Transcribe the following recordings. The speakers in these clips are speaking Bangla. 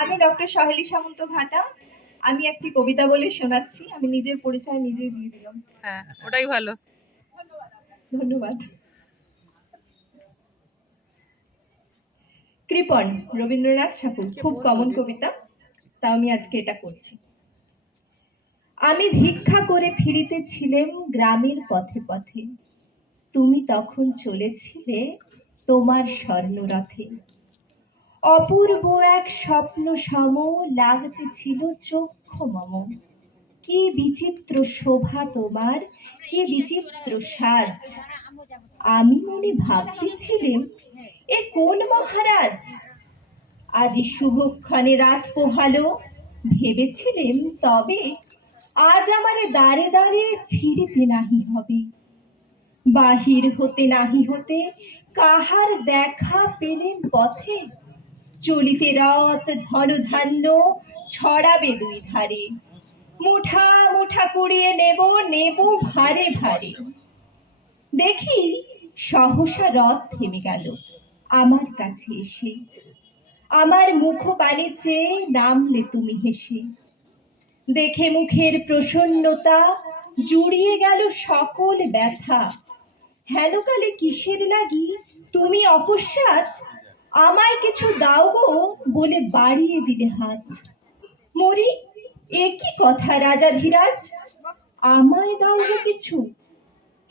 আমি ডক্টর সহেলি সামন্ত ঘাটা আমি একটি কবিতা বলে শোনাচ্ছি। আমি নিজের পরিচয় নিজেই দিয়ে দিলাম। হ্যাঁ ওটাই ভালো। ধন্যবাদ। কৃপণ রবীন্দ্রনাথ ঠাকুর খুব কমন কবিতা। তা আমি আজকে এটা করছি। আমি ভিক্ষা করে ফিরিতে ফিরিতেছিলেম গ্রামের পথে পথে। তুমি তখন চলেছিলে তোমার স্বর্ণরথে। অপূর্ব এক স্বপ্ন সম লাগতেছিল চক্ষু মম কি বিচিত্র শোভা তোমার, কি বিচিত্র সাজ। আমি মনে ভাবতেছিলাম, এ কোন মহারাজ? আজি শুভক্ষণে রাত পোহালো ভেবেছিলেন তবে আজ আমারে দাঁড়ে দাঁড়ে ফিরিতে নাহি হবে। বাহির হতে নাহি হতে কাহার দেখা পেলেন পথে? চলিতে রথ ধন ধান্য ছড়াবে দুই ধারে। মুঠা মুঠা কুড়িয়ে নেব নেব ভারে ভারে। দেখি সহসা রথ থেমে গেল আমার কাছে এসে। আমার মুখ পানে চেয়ে নামলে তুমি হেসে। দেখে মুখের প্রসন্নতা জুড়িয়ে গেল সকল ব্যথা। হেনকালে কিসের লাগি? তুমি অকস্মাৎ আমায় কিছু দাও গো বলে বাড়িয়ে দিলে হাত। মরি একই কথা রাজা ধীরাজ? আমায় দাও গো কিছু।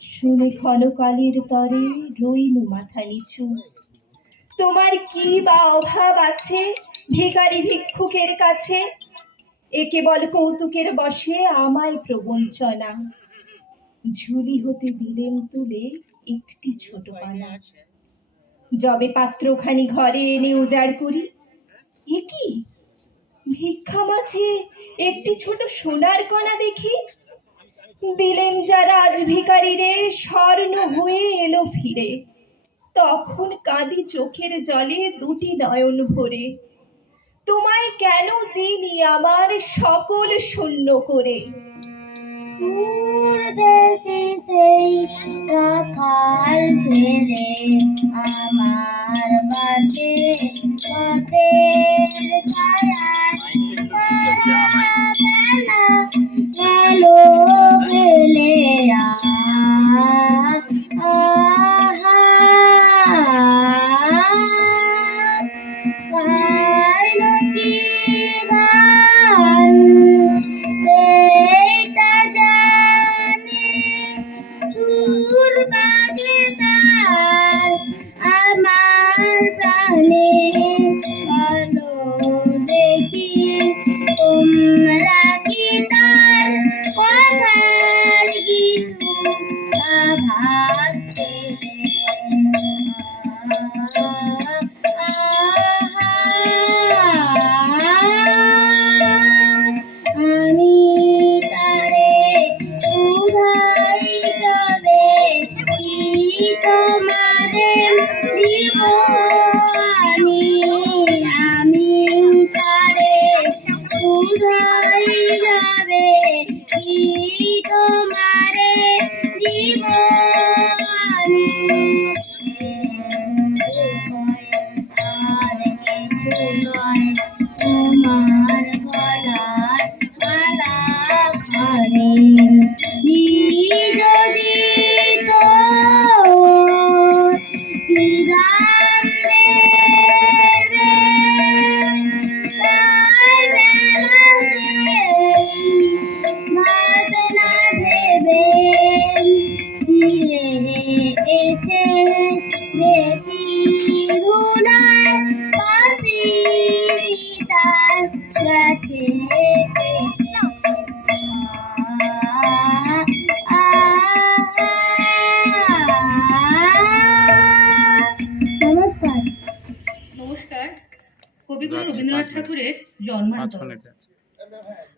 শুনে ক্ষণকালের তরে রইনু মাথা নিচু। তোমার কি বা অভাব আছে ভিখারি ভিক্ষুকের কাছে? এ কেবল কৌতুকের বসে আমায় প্রবঞ্চনা। ঝুলি হতে দিলেন তুলে একটি ছোট পানা। যবে পাত্রখানি ঘরে এনে উজাড় করি, এ কি? ভিক্ষা মাঝে একটি ছোট সোনার কণা দেখি। দিলেন যারা আজ ভিকারি রে স্বর্ণ হয়ে এলো ফিরে। তখন কাঁদি চোখের জলে দুটি নয়ন ভরে। তোমায় কেন দিনি আমার সকল শূন্য করে? দূর দেশে সেই রাখাল ছেলে আমার বাসে পথের ছায়ায়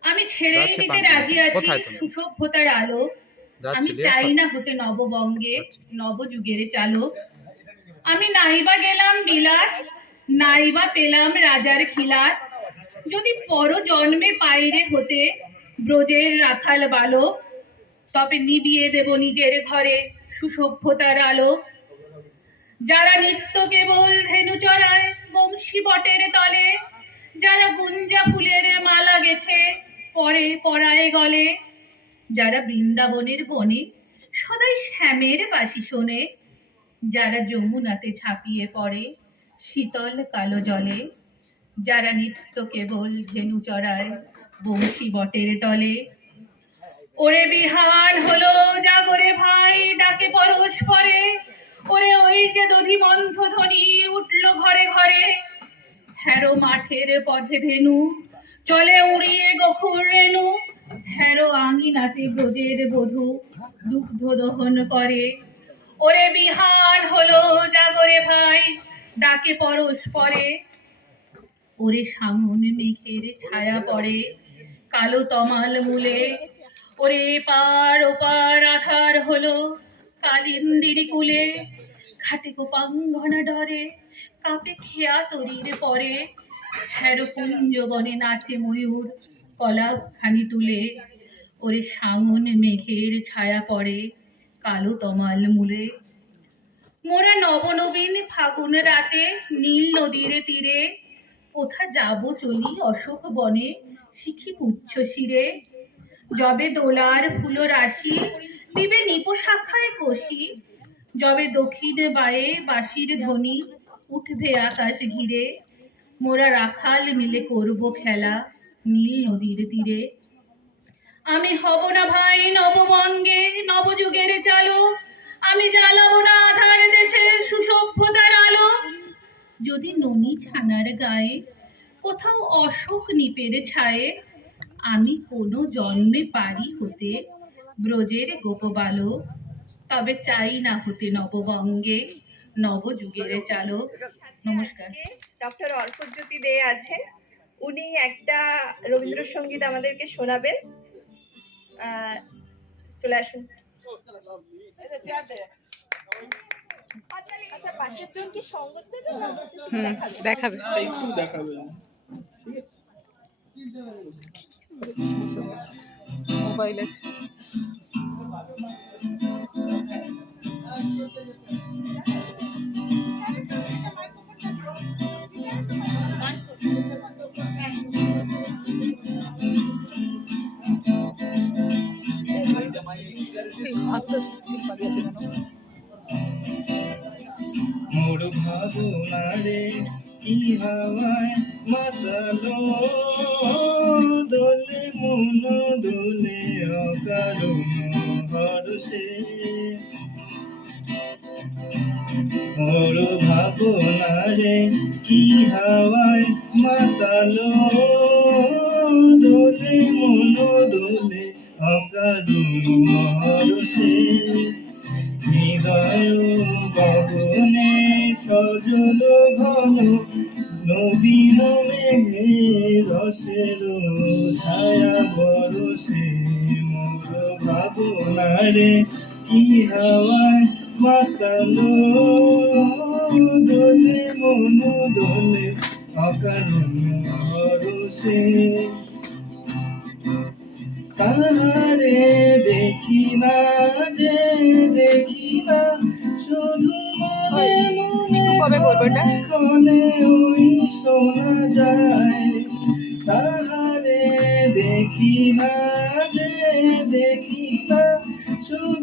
আমি ছেড়ে রাজি আছি সুসভ্যতার আলো। আমি চাই না হতে নববঙ্গে আচ্ছা। নবযুগের চালক। আমি নাইবা গেলাম বিলাত নাইবা পেলাম রাজার খিলাত। যদি পর জন্মে পাইরে হতে ব্রজের রাখাল বালক তবে নিবিয়ে দেব নিজের ঘরে সুসভ্যতার আলো। যারা নিত্য কেবল ধেনু চড়ায় বংশী বটের তলে যারা গুঞ্জা ফুলের মালা গেথে পরে পরায় গলে, যারা বৃন্দাবনের বনে সদাই শ্যামের বাসি শোনে, যারা যমুনাতে ঝাঁপিয়ে পড়ে শীতল কালো জলে, যারা নিত্য কেবল ধেনু চড়ায় বংশী বটের তলে। ওরে বিহান হলো জাগরে ভাই, ডাকে পরশ করে, ওরে ওই যে দধি মন্থ ধ্বনি উঠল ঘরে ঘরে। মাঠের পথে ধেনু চলে উড়িয়ে গফুর রেণু। হ্যারো আঙিনাতে ব্রজের বধূ দুগ্ধ দহন করে। ওরে বিহান হলো জাগরে ভাই, ডাকে পরশ পরে। ওরে সামন মেঘের ছায়া পড়ে, কালো তমাল মূলে। ওরে পার ওপার আধার হলো কালিন্দির কুলে। খাটে গোপাঙ্গনা ডরে, কাপে খেয়া তরির পরে। হ্যারো কুঞ্জ বনে নাচে ময়ূর, কলা খানি তুলে ওরে সাঙন মেঘের ছায়া পড়ে কালো তমাল মূলে। মোরা নবনবীন ফাগুন রাতে নীল নদীর তীরে, কোথা যাব চলি অশোক বনে, শিখি পুচ্ছ যবে দোলার ফুল রাশি, দিবে নিপ শাখায় কষি। যবে দক্ষিণে বায়ে বাঁশির ধ্বনি, উঠবে আকাশ ঘিরে। মোরা রাখাল মিলে করব খেলা, নীল নদীর তীরে। আমি হব না ভাই নববঙ্গে, নবযুগের চালো। আমি জ্বালাবো না আধার দেশে সুসভ্যতার আলো। যদি ননি ছানার গায়ে, কোথাও অশোক নিপের ছায়ে, আমি কোনো জন্মে পারি হতে ব্রজের গোপবালক তবে চাই না হতে নববঙ্গে, নবযুগের চালক নমস্কার। ডক্টর অর্কজ্যোতি দে আছেন উনি একটা রবীন্দ্রসঙ্গীত আমাদেরকে শোনাবেন। চলে আসুন। আচ্ছা দেখাবে? দেখাবে একটু দেখাবে। মোবাইল। আছে ভাবনারে কি হাওয়ায় মাতালো? দোলে মন দোলে অকারণ হরষে মোর ভাবনারে কি হাওয়ায় মাতালো? দোলে মন দোলে অকারণ হরষে হৃদয় দোলে মন দোলে অকারণ হরসে তাহারে দেখি না যে দেখি না শুধু মনে মনে কবে করবে এটা? ওই শোনা যায় তাহারে দেখি না যে দেখি না শুধু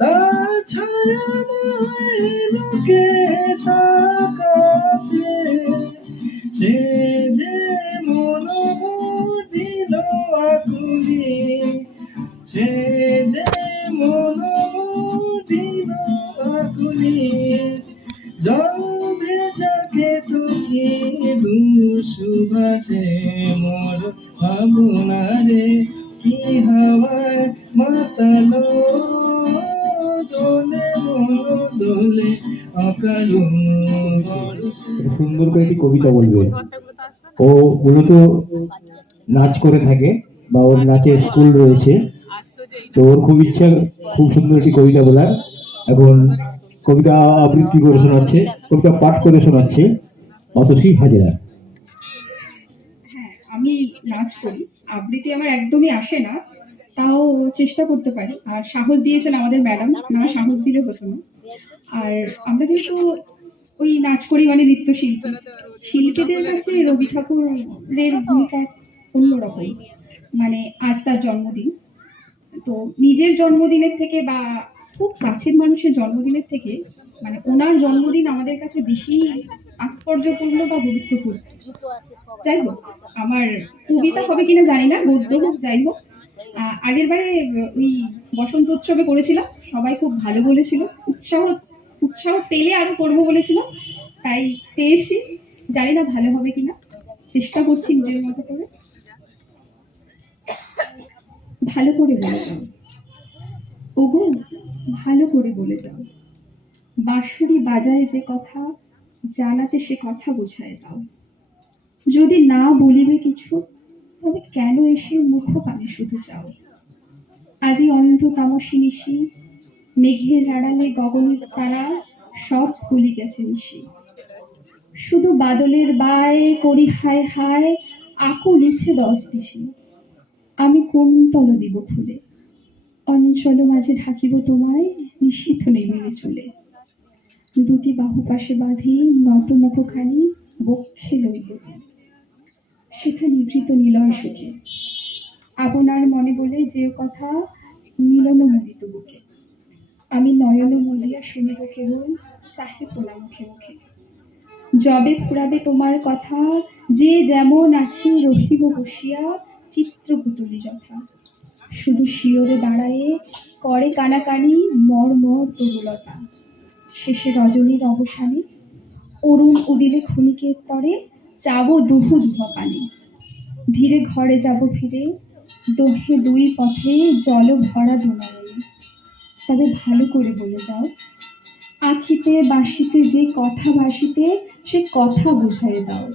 তার ছায়া লোকে সে যে মন দিল আকুলি সে যে মন দিল আকুলি জল ভেজাকে তুমি দুসুভাষে মোর ভাবনারে কি হাওয়ায় মাতালো সুন্দর করে একটি কবিতা বলবে। কথাগুলো তো ও মূলত নাচ করে থাকে বা ওর নাচের স্কুল রয়েছে। তো ওর খুব ইচ্ছা খুব সুন্দর একটি কবিতা বলার। এখন কবিতা আবৃত্তি করে শোনাচ্ছে কবিতা পাঠ করে শোনাচ্ছে অতসী হাজরা। হ্যাঁ আমি নাচ করি। আবৃত্তি আমার একদমই আসে না তাও চেষ্টা করতে পারি। আর সাহস দিয়েছেন আমাদের ম্যাডাম না সাহস দিলে হতো না। আর আমরা যেহেতু ওই নাচ করি মানে নৃত্যশিল্পী, শিল্পীদের কাছে রবি ঠাকুরের ভূমিকা অন্যরকম। মানে আজ তার জন্মদিন। তো নিজের জন্মদিনের থেকে বা খুব কাছের মানুষের জন্মদিনের থেকে মানে ওনার জন্মদিন আমাদের কাছে বেশি তাৎপর্যপূর্ণ বা গুরুত্বপূর্ণ। যাই হোক, আমার কবিতা হবে কিনা জানি না গদ্য হোক, যাই হোক। আগের বারে ওই বসন্ত উৎসবে করেছিলাম। সবাই খুব ভালো বলেছিল। উৎসাহ উৎসাহ পেলে আরও করব বলেছিল। তাই পেয়েছি। জানি না ভালো হবে কিনা। চেষ্টা করছি নিজের মতো করে। ভালো করে বলে যাও। ওগো, ভালো করে বলে যাও। বাঁশুরি বাজায় যে কথা, জানাতে সে কথা বোঝায় দাও যদি না বলিবে কিছু তবে কেন এসে মুখ পানে শুধু যাও আজি অন্ধ তামসী নিশি, মেঘের আড়ালে গগনের তারা সব ভুলি গেছে নিশি। শুধু বাদলের বায় করি হায় হায় আকুল ইচ্ছে দশ দিশি। আমি কোন তল দিব খুলে অঞ্চল মাঝে ঢাকিব তোমায় নিষিদ্ধ নেমে চলে। দুটি বাহু পাশে বাঁধি নত মুখখানি, বক্ষে লইব। সেখানে নিভৃত নিলয় সুখে। আপনার মনে বলে যে কথা মিলন মুদিত বুকে। আমি নয়ন মলিয়া শুনিব কেবল চাহে পোলা মুখে মুখে। যবে ফুরাবে তোমার কথা, যে যেমন আছি রহিব বসিয়া চিত্র পুতুলি যথা। শুধু শিওরে দাঁড়ায়ে করে কানাকানি মর মর তরুলতা শেষে রজনীর অবসানে অরুণ উদিলে ক্ষণিকের তরে চাবো দুহু দুহা পানি ধীরে ঘরে যাব ফিরে, দোহে দুই পথে জল ভরা দুনারে তবে ভালো করে বলে যাও, আখিতে বাসিতে যে কথা বাসিতে সে কথা বুঝাই দাও।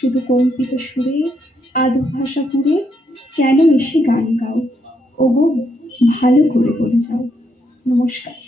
শুধু কম্পিত সুরে, আধ ভাষা করে কেন এসে গান গাও? ওগো, ভালো করে বলে যাও। নমস্কার।